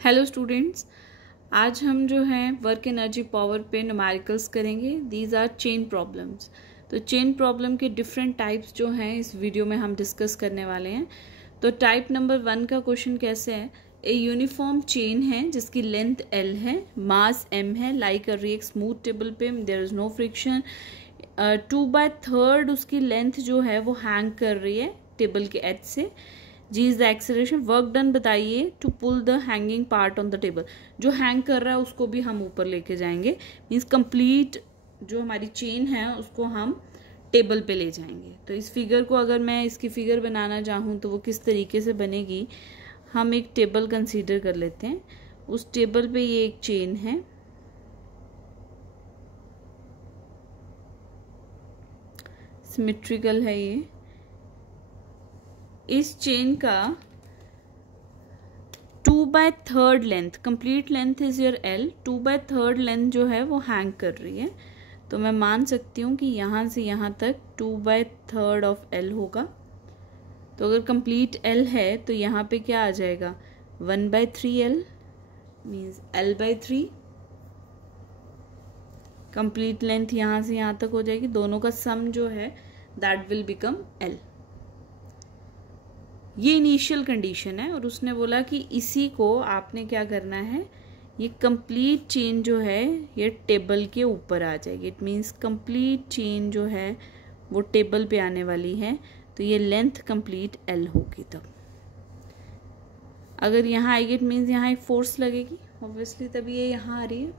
Hello students, आज हम जो हैं वर्क एनर्जी पावर पे न्यूमेरिकल्स करेंगे। These are chain problems. तो चेन प्रॉब्लम के डिफरेंट टाइप्स जो हैं इस वीडियो में हम डिस्कस करने वाले हैं। तो टाइप नंबर 1 का क्वेश्चन कैसे है। ए यूनिफॉर्म चेन है जिसकी लेंथ L है, मास M है, लाई कर रही है एक स्मूथ टेबल पे, देयर इज नो फ्रिक्शन। 2/3 उसकी लेंथ जो है वो हैंग कर रही है टेबल के एज से। G is the acceleration. Work done बताइए to pull the hanging part on the table. जो हैंग कर रहा है उसको भी हम ऊपर लेके जाएंगे, मीन्स कंप्लीट जो हमारी चेन है उसको हम टेबल पे ले जाएंगे। तो इस फिगर को अगर मैं इसकी फिगर बनाना चाहूँ तो वो किस तरीके से बनेगी। हम एक टेबल कंसीडर कर लेते हैं। उस टेबल पे ये एक चेन है, सिमेट्रिकल है ये। इस चेन का 2/3 length, complete length is your L, 2/3 length जो है वो हैंग कर रही है। तो मैं मान सकती हूँ कि यहाँ से यहाँ तक 2/3 ऑफ L होगा। तो अगर कंप्लीट L है तो यहाँ पे क्या आ जाएगा 1/3 L, means L/3। Complete length यहाँ से यहाँ तक हो जाएगी, दोनों का सम जो है दैट विल बिकम L। ये इनिशियल कंडीशन है और उसने बोला कि इसी को आपने क्या करना है, ये कंप्लीट चेन जो है ये टेबल के ऊपर आ जाएगी। इट मीन्स कंप्लीट चेन जो है वो टेबल पे आने वाली है। तो ये लेंथ कंप्लीट L होगी। तब अगर यहाँ आएगी इट मीन्स यहाँ एक फोर्स लगेगी ऑब्वियसली, तभी ये यहाँ आ रही है।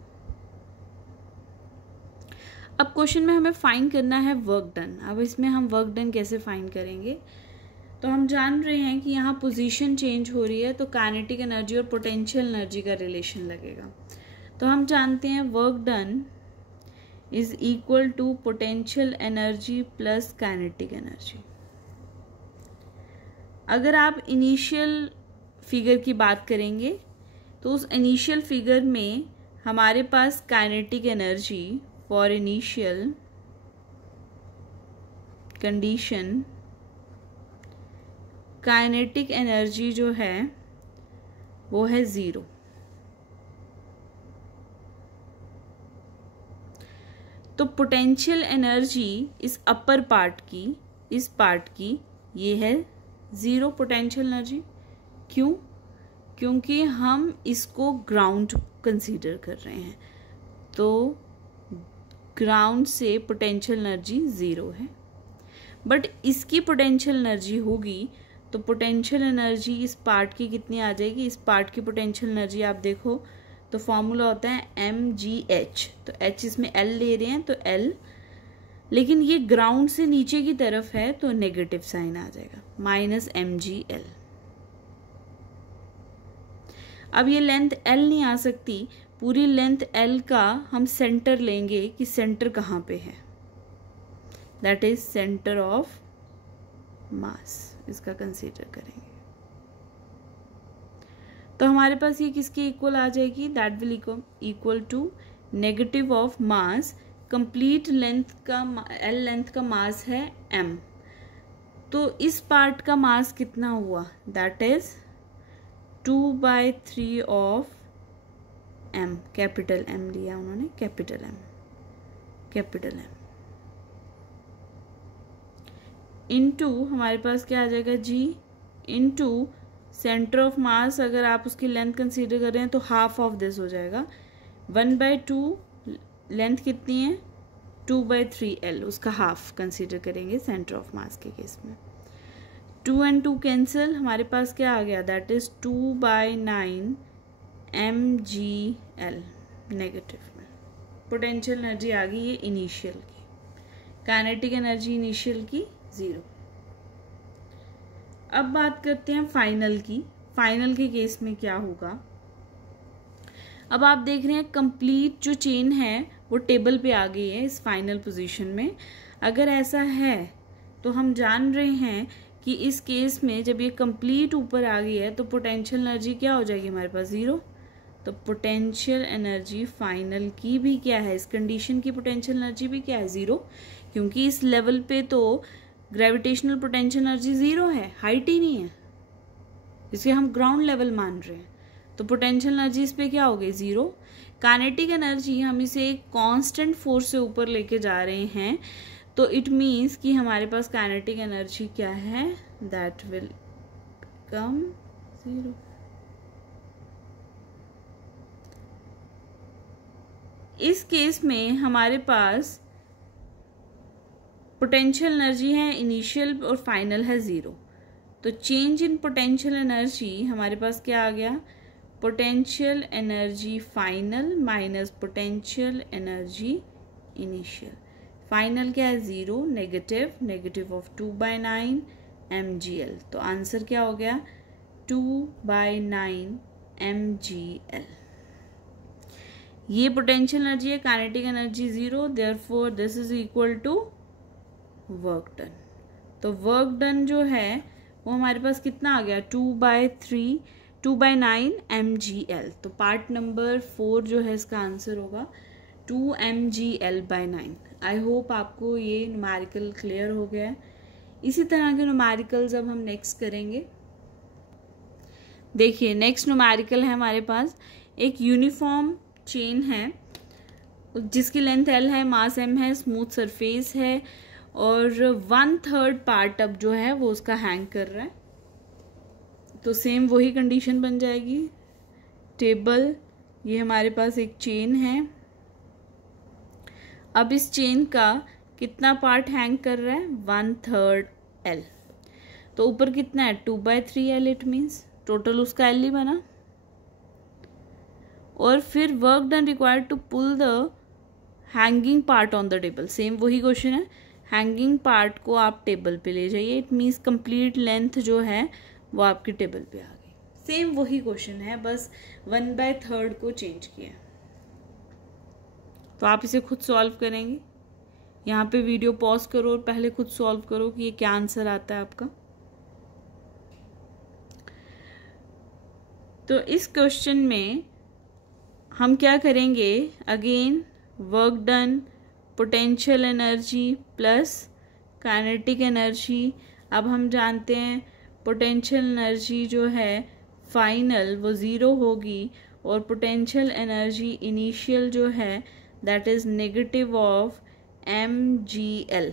अब क्वेश्चन में हमें फाइंड करना है वर्क डन। अब इसमें हम वर्क डन कैसे फाइंड करेंगे। तो हम जान रहे हैं कि यहाँ पोजीशन चेंज हो रही है तो काइनेटिक एनर्जी और पोटेंशियल एनर्जी का रिलेशन लगेगा। तो हम जानते हैं work done is equal to potential energy plus kinetic energy. अगर आप इनिशियल फिगर की बात करेंगे तो उस इनिशियल फिगर में हमारे पास kinetic energy for initial condition, kinetic energy जो है वो है 0। तो पोटेंशियल एनर्जी इस अपर पार्ट की, इस पार्ट की ये है 0 पोटेंशियल एनर्जी। क्यों? क्योंकि हम इसको ग्राउंड कंसीडर कर रहे हैं। तो ग्राउंड से पोटेंशियल एनर्जी 0 है। बट इसकी पोटेंशियल एनर्जी होगी तो पोटेंशियल एनर्जी इस पार्ट की कितनी आ जाएगी। इस पार्ट की पोटेंशियल एनर्जी आप देखो तो फॉर्मूला होता है mgh। तो h इसमें L ले रहे हैं तो L, लेकिन ये ग्राउंड से नीचे की तरफ है तो नेगेटिव साइन आ जाएगा -mgl। अब ये लेंथ L नहीं आ सकती, पूरी लेंथ L का हम सेंटर लेंगे कि सेंटर कहाँ पे है, दैट इज सेंटर ऑफ मास, इसका कंसीडर करेंगे। तो हमारे पास ये किसके इक्वल आ जाएगी, that will equal to negative of mass. Complete length का L लेंथ का मास है M। तो इस पार्ट का मास कितना हुआ, that is 2/3 of M, capital M लिया उन्होंने, कैपिटल M इनटू हमारे पास क्या आ जाएगा G इनटू सेंटर ऑफ मास। अगर आप उसकी लेंथ कंसीडर कर रहे हैं तो हाफ ऑफ दिस हो जाएगा 1/2। लेंथ कितनी है 2/3 L, उसका हाफ कंसीडर करेंगे सेंटर ऑफ मास के केस में। 2 and 2 कैंसिल, हमारे पास क्या आ गया, दैट इज 2/9 mgl नेगेटिव में। पोटेंशियल एनर्जी आ गई ये इनिशियल की, काइनेटिक एनर्जी इनिशियल की 0। अब बात करते हैं फाइनल की। फाइनल के केस में क्या होगा। अब आप देख रहे हैं कंप्लीट जो चेन है वो टेबल पे आ गई है इस फाइनल पोजीशन में। अगर ऐसा है तो हम जान रहे हैं कि इस केस में जब ये कंप्लीट ऊपर आ गई है तो पोटेंशियल एनर्जी क्या हो जाएगी हमारे पास 0। तो पोटेंशियल एनर्जी फाइनल की भी क्या है, इस कंडीशन की पोटेंशियल एनर्जी भी क्या है 0, क्योंकि इस लेवल पे तो ग्रेविटेशनल पोटेंशियल एनर्जी 0 है, हाइट ही नहीं है, इसे हम ग्राउंड लेवल मान रहे हैं। तो पोटेंशियल एनर्जी इस पे क्या हो गई, ज़ीरो। काइनेटिक एनर्जी हम इसे एक कांस्टेंट फोर्स से ऊपर लेके जा रहे हैं, तो इट मीन्स कि हमारे पास काइनेटिक एनर्जी क्या है, दैट विल कम ज़ीरो। इस केस में हमारे पास पोटेंशियल एनर्जी है इनिशियल और फाइनल है ज़ीरो, तो चेंज इन पोटेंशियल एनर्जी हमारे पास क्या आ गया, potential energy final minus potential energy initial. Final क्या है, zero, negative, negative of 2/9 mgl, तो आंसर क्या हो गया, 2/9 mgl। ये पोटेंशियल एनर्जी है, kinetic energy zero, therefore this is equal to work done. तो वर्क डन जो है वो हमारे पास कितना आ गया, 2/9 mgl। तो पार्ट नंबर 4 जो है इसका आंसर होगा 2 mgl/9। आई होप आपको ये न्यूमेरिकल क्लियर हो गया है। इसी तरह के न्यूमेरिकल्स अब हम नेक्स्ट करेंगे। देखिए नेक्स्ट न्यूमेरिकल है हमारे पास, एक यूनिफॉर्म चेन है जिसकी लेंथ L है, मास M है, स्मूथ सरफेस है और 1/3 पार्ट अब जो है वो उसका हैंग कर रहा है। तो सेम वही कंडीशन बन जाएगी। टेबल, ये हमारे पास एक चेन है, अब इस चेन का कितना पार्ट हैंग कर रहा है, 1/3 L। तो ऊपर कितना है, 2/3 L, इट मीन्स टोटल उसका L ही बना। और फिर work done required to pull the hanging part on the table. Same वही क्वेश्चन है, हैंगिंग पार्ट को आप टेबल पे ले जाइए, इट मीन्स कंप्लीट लेंथ जो है वो आपकी टेबल पे आ गई। सेम वही क्वेश्चन है, बस 1/3 को चेंज किया। तो आप इसे खुद सॉल्व करेंगे। यहाँ पे वीडियो पॉज करो और पहले खुद सॉल्व करो कि ये क्या आंसर आता है आपका। तो इस क्वेश्चन में हम क्या करेंगे, again work done, potential energy plus kinetic energy. अब हम जानते हैं पोटेंशियल एनर्जी जो है फाइनल वो ज़ीरो होगी और पोटेंशियल एनर्जी इनिशियल जो है that is negative of mgl।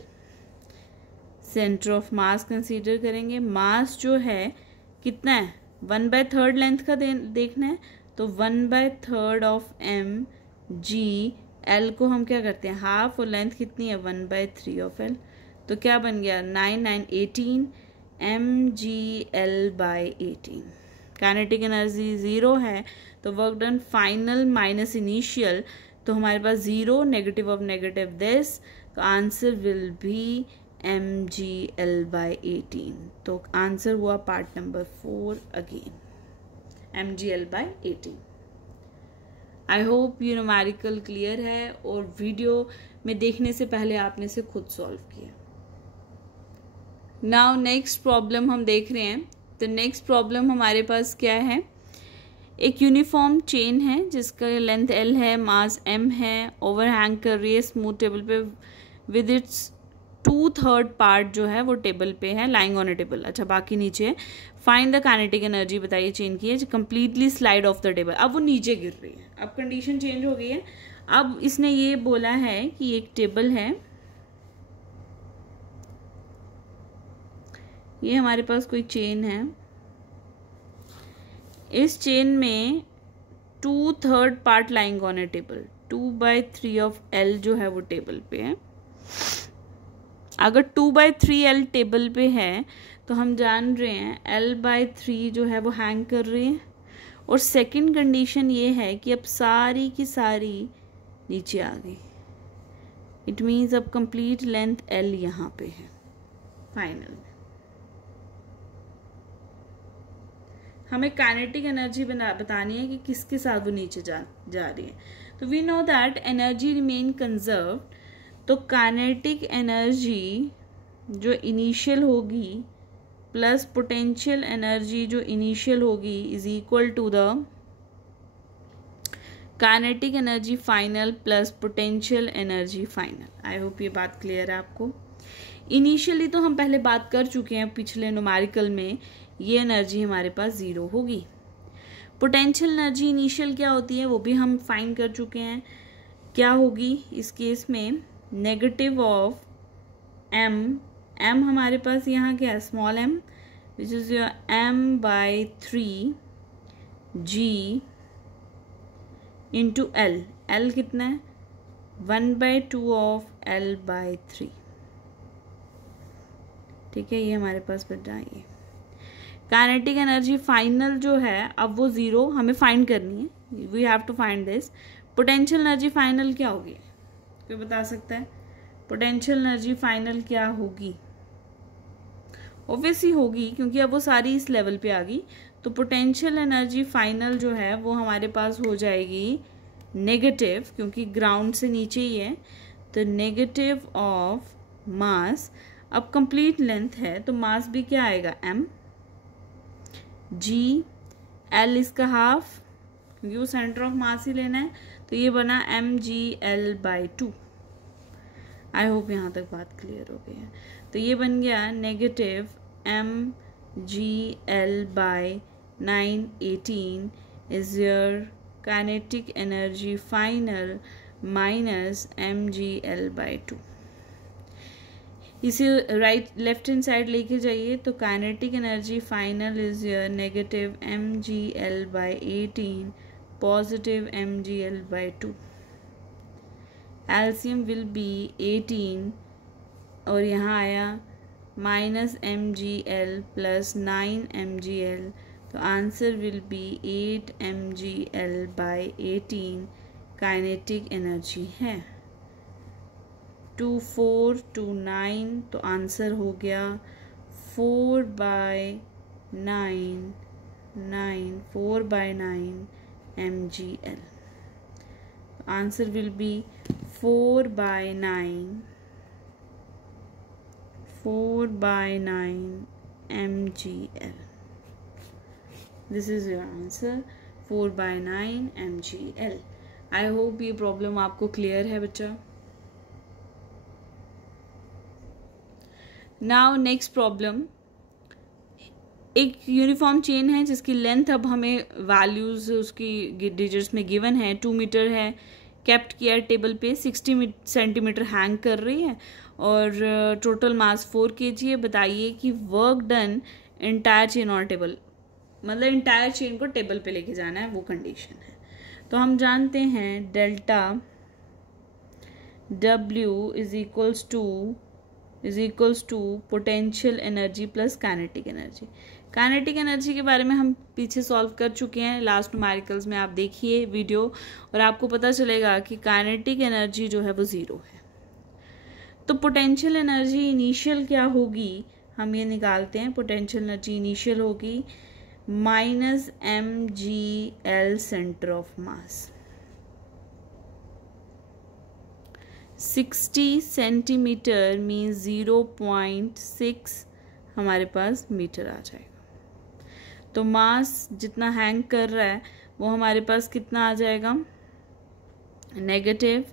Centre of mass consider करेंगे। मास जो है कितना है, 1/3 लेंथ का देखना है, तो 1/3 ऑफ mgl को हम क्या करते हैं, हाफ, और लेंथ कितनी है, 1/3 ऑफ l। तो क्या बन गया, 9 9 18 mgl/18। काइनेटिक एनर्जी ज़ीरो है तो work done final minus initial, तो हमारे पास zero, negative of negative this, तो आंसर विल बी mgl/18। तो आंसर हुआ part number 4 again, mgl/18। I hope ये न्यूमेरिकल क्लियर है और वीडियो में देखने से पहले आपने इसे खुद सॉल्व किया। नाउ नेक्स्ट प्रॉब्लम हम देख रहे हैं। तो नेक्स्ट प्रॉब्लम हमारे पास क्या है, एक यूनिफॉर्म चेन है जिसका लेंथ L है, मास M है, ओवरहैंग कर रही है स्मूथ टेबल पे विद इट्स 2/3 पार्ट जो है वो टेबल पे है, लाइंग ऑन ए टेबल। अच्छा, बाकी नीचे है। फाइंड द काइनेटिक एनर्जी बताइए चेन की है, completely slide of the table. अब वो नीचे गिर रही है, अब कंडीशन चेंज हो गई है। अब इसने ये बोला है कि एक टेबल है, ये हमारे पास कोई चेन है, इस चेन में 2/3 part lying on A table, 2/3 of L जो है वो टेबल पे है। अगर 2/3 L टेबल पे है तो हम जान रहे हैं L/3 जो है वो हैंग कर रही है। और सेकंड कंडीशन ये है कि अब सारी की सारी नीचे आ गई, इट मीन्स अब कंप्लीट लेंथ L यहाँ पे है फाइनल में। हमें काइनेटिक एनर्जी बतानी है कि किसके साथ वो नीचे जा रही है। तो we know that energy remain conserve, तो काइनेटिक एनर्जी जो इनिशियल होगी प्लस पोटेंशियल एनर्जी जो इनिशियल होगी is equal to the kinetic energy final plus potential energy final. I hope ये बात क्लियर है आपको। इनिशियली तो हम पहले बात कर चुके हैं पिछले न्यूमेरिकल में, ये एनर्जी हमारे पास ज़ीरो होगी। पोटेंशियल एनर्जी इनिशियल क्या होती है वो भी हम फाइंड कर चुके हैं, क्या होगी इस केस में, नेगेटिव ऑफ एम, एम हमारे पास यहाँ क्या है, small M, which is your m/3 g into L, L कितना है 1/2 ऑफ l/3, ठीक है, ये हमारे पास बचा ये। काइनेटिक एनर्जी फाइनल जो है अब वो जीरो हमें फाइंड करनी है, we have to find this. Potential energy final क्या होगी, कोई बता सकता है पोटेंशियल एनर्जी फाइनल क्या होगी? ऑब्वियसली होगी क्योंकि अब वो सारी इस लेवल पे आ गई, तो पोटेंशियल एनर्जी फाइनल जो है वो हमारे पास हो जाएगी नेगेटिव, क्योंकि ग्राउंड से नीचे ही है, तो नेगेटिव ऑफ मास, अब कंप्लीट लेंथ है तो मास भी क्या आएगा m, g, l इसका हाफ, क्योंकि वो सेंटर ऑफ मास ही लेना है, तो ये बना mg/l/2। आई होप यहाँ तक बात क्लियर हो गई है। तो ये बन गया negative mg/918 is your kinetic energy final minus mg/l/2। इसे राइट लेफ्ट हैंड साइड लेके जाइए तो kinetic energy final is your negative mg/l/18 positive mg/l/2। LCM will be 18 और यहाँ आया माइनस mgl प्लस 9 mgl, तो answer will B 8 mgl/18 kinetic energy है। 2 4 2 9, तो आंसर हो गया 4/9 mgl। Answer will B 4/9 mgl। This is your answer 4/9 mgl। I hope ये problem आपको क्लियर है बच्चा। नाउ नेक्स्ट प्रॉब्लम, एक यूनिफॉर्म चेन है जिसकी लेंथ अब हमें वैल्यूज उसकी डिजिट्स में गिवन है, 2 मीटर है, केप्ट किया टेबल पे, 60 सेंटीमीटर हैंग कर रही है और टोटल मास 4 kg है। बताइए कि वर्क डन एंटायर चेन और टेबल, मतलब एंटायर चेन को टेबल पे लेके जाना है, वो कंडीशन है। तो हम जानते हैं delta W is equals to potential energy plus kinetic energy. Kinetic energy के बारे में हम पीछे सॉल्व कर चुके हैं लास्ट न्यूमेरिकल्स में, आप देखिए वीडियो और आपको पता चलेगा कि काइनेटिक एनर्जी जो है वो जीरो है। तो पोटेंशियल एनर्जी इनिशियल क्या होगी, हम ये निकालते हैं। पोटेंशियल एनर्जी इनिशियल होगी minus mgl centre of mass, 60 centimetre means 0.6 हमारे पास मीटर आ जाएगा। तो मास जितना हैंग कर रहा है वो हमारे पास कितना आ जाएगा, नेगेटिव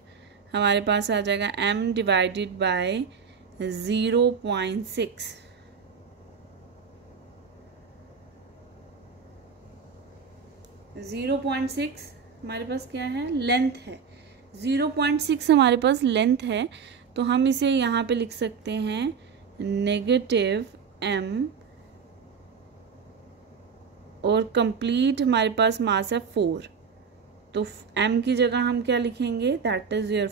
हमारे पास आ जाएगा m डिवाइडेड बाय 0.6। हमारे पास क्या है, लेंथ है, 0.6 हमारे पास लेंथ है, तो हम इसे यहाँ पे लिख सकते हैं नेगेटिव m, और कंप्लीट हमारे पास मास है 4, तो m की जगह हम क्या लिखेंगे, दैट इज योर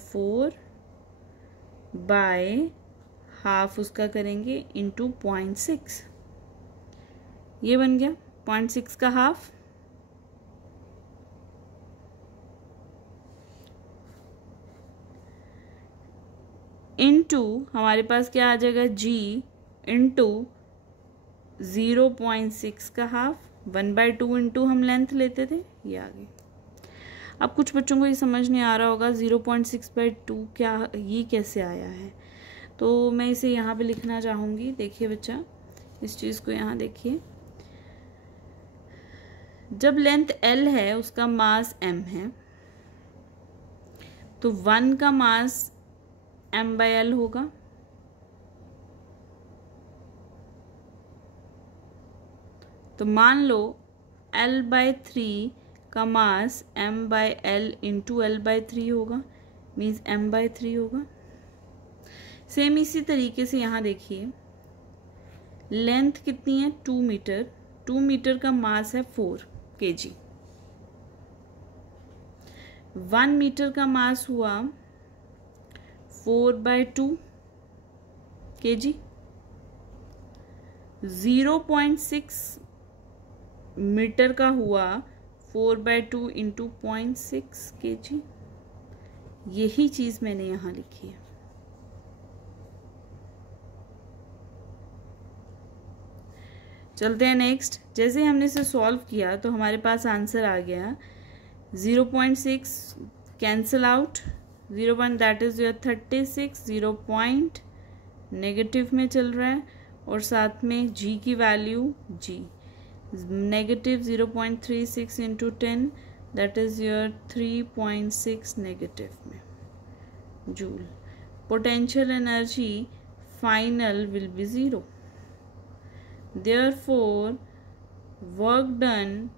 4/हाफ उसका करेंगे इंटू 0.6, ये बन गया 0.6 का हाफ। इंटू हमारे पास क्या आ जाएगा, g इंटू 0.6 का हाफ, 1/2 इंटू हम लेंथ लेते थे, ये आ गई। अब कुछ बच्चों को ये समझ नहीं आ रहा होगा 0.6/2 क्या, ये कैसे आया है, तो मैं इसे यहाँ पे लिखना चाहूँगी। देखिए बच्चा, इस चीज़ को यहाँ देखिए, जब लेंथ L है उसका मास m है, तो 1 का मास m/l होगा, तो मान लो L/3 का मास m/l इंटू L/3 होगा, मीन्स m/3 होगा। सेम इसी तरीके से यहाँ देखिए, लेंथ कितनी है 2 मीटर, 2 मीटर का मास है 4 kg, 1 मीटर का मास हुआ 4/2 kg, 0.6 मीटर का हुआ 4/2 इंटू 0.6 kg। यही चीज मैंने यहां लिखी है। चलते हैं नेक्स्ट। जैसे हमने इसे सॉल्व किया तो हमारे पास आंसर आ गया 0.6 cancel out, 0. That is your 36, 0 point negative में चल रहा है, और साथ में g की value g negative 0.36 into 10, that is your 3.6 negative में joule. Potential energy final will be 0। Therefore, work done,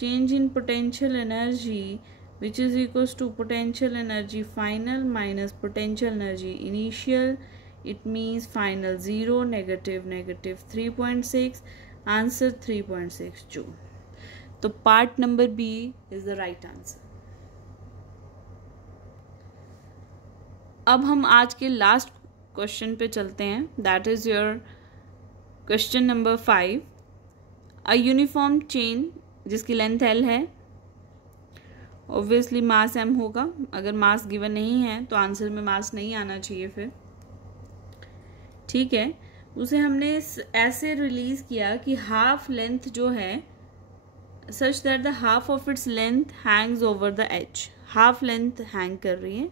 change in potential energy, which is equals to potential energy final minus potential energy initial. It means final 0, negative 3.6, answer 3.6 joule. तो part number B is the right answer. अब हम आज के last question पे चलते हैं, that is your question number 5। A uniform chain जिसकी length L है, ऑब्वियसली मास M होगा। अगर मास गिवन नहीं है तो आंसर में मास नहीं आना चाहिए फिर, ठीक है। उसे हमने ऐसे रिलीज किया कि हाफ लेंथ जो है such that the half of its length hangs over the edge, half length hang कर रही है।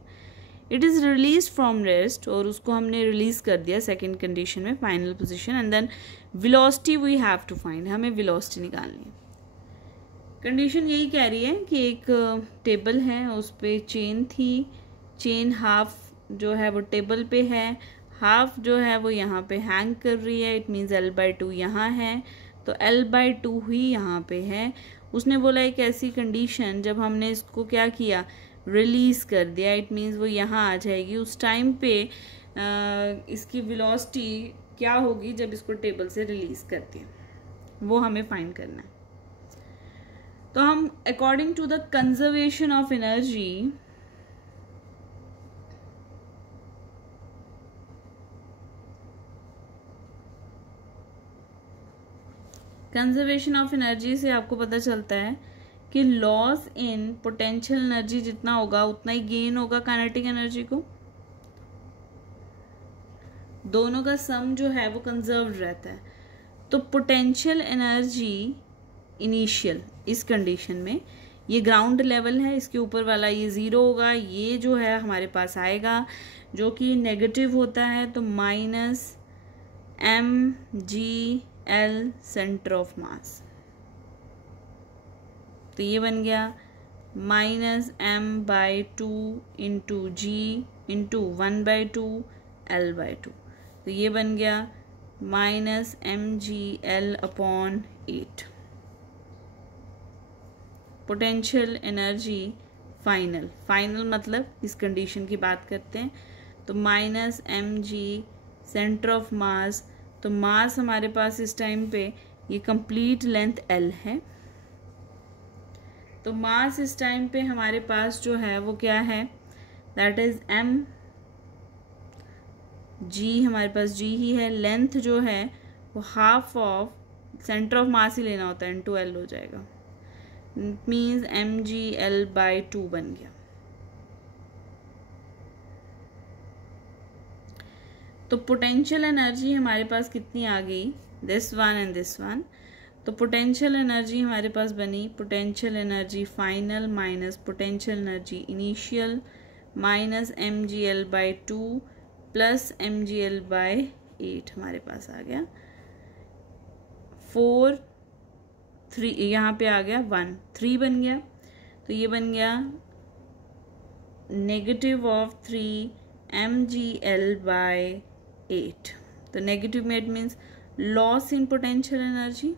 It is release from rest, और उसको हमने रिलीज कर दिया सेकेंड कंडीशन में, final position. And then velocity we have to find, हमें वेलोसिटी निकालनी है। कंडीशन यही कह रही है कि एक टेबल है, उस पर चेन थी, चेन हाफ जो है वो टेबल पे है, हाफ जो है वो यहाँ पे हैंग कर रही है। इट मीन्स L/2 यहाँ है, तो L/2 ही यहाँ पे है। उसने बोला एक ऐसी कंडीशन जब हमने इसको क्या किया, रिलीज कर दिया, इट मीन्स वो यहाँ आ जाएगी। उस टाइम पे इसकी वेलोसिटी क्या होगी जब इसको टेबल से रिलीज करती है, वो हमें फाइंड करना है। तो हम according to the conservation of energy, conservation of energy से आपको पता चलता है कि लॉस इन पोटेंशियल एनर्जी जितना होगा उतना ही गेन होगा काइनेटिक एनर्जी को। दोनों का सम जो है वो कंजर्व रहता है। तो पोटेंशियल एनर्जी इनिशियल इस कंडीशन में, ये ग्राउंड लेवल है, इसके ऊपर वाला ये 0 होगा, ये जो है हमारे पास आएगा जो कि नेगेटिव होता है, तो -mgl सेंटर ऑफ मास। तो ये बन गया -m/2 into g into 1/2 L/2। तो ये बन गया -mgl/8। Potential energy final, final मतलब इस कंडीशन की बात करते हैं, तो -mg सेंटर ऑफ मास। तो मास हमारे पास इस टाइम पे ये कंप्लीट लेंथ L है, तो मास इस टाइम पे हमारे पास जो है वो क्या है, दैट इज m, g हमारे पास g ही है। लेंथ जो है वो half of centre of mass ही लेना होता है, इंटू L हो जाएगा। इट मीन्स mgl/2 बन गया। तो पोटेंशियल एनर्जी हमारे पास कितनी आ गई, this one and this one. तो पोटेंशियल एनर्जी हमारे पास बनी potential energy final minus potential energy initial minus mgl/2 plus mgl/8 हमारे पास आ गया 4 3, यहाँ पे आ गया 1 3 बन गया। तो ये बन गया -3 mgl/8। तो नेगेटिव में it means loss in potential energy.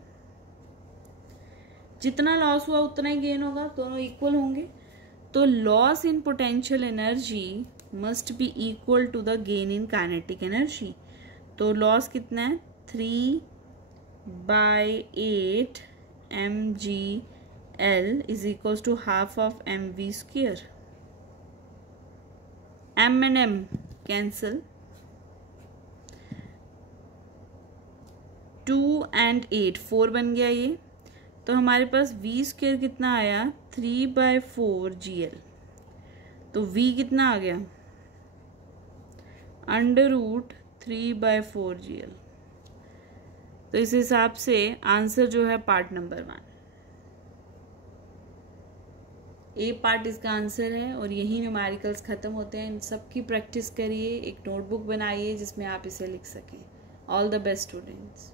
जितना लॉस हुआ उतना ही गेन होगा, दोनों इक्वल होंगे। तो loss in potential energy must be equal to the gain in kinetic energy. तो लॉस कितना है, 3/8 mgl is equals to half of mv²। m and m cancel, 2 and 8 4 बन गया ये। तो हमारे पास v² कितना आया, 3/4 gl। तो v कितना आ गया, √3/4 gl। तो इस हिसाब से आंसर जो है पार्ट नंबर 1 ए पार्ट इसका आंसर है। और यही न्यूमेरिकल्स खत्म होते हैं। इन सब की प्रैक्टिस करिए, एक नोटबुक बनाइए जिसमें आप इसे लिख सकें। All the best students.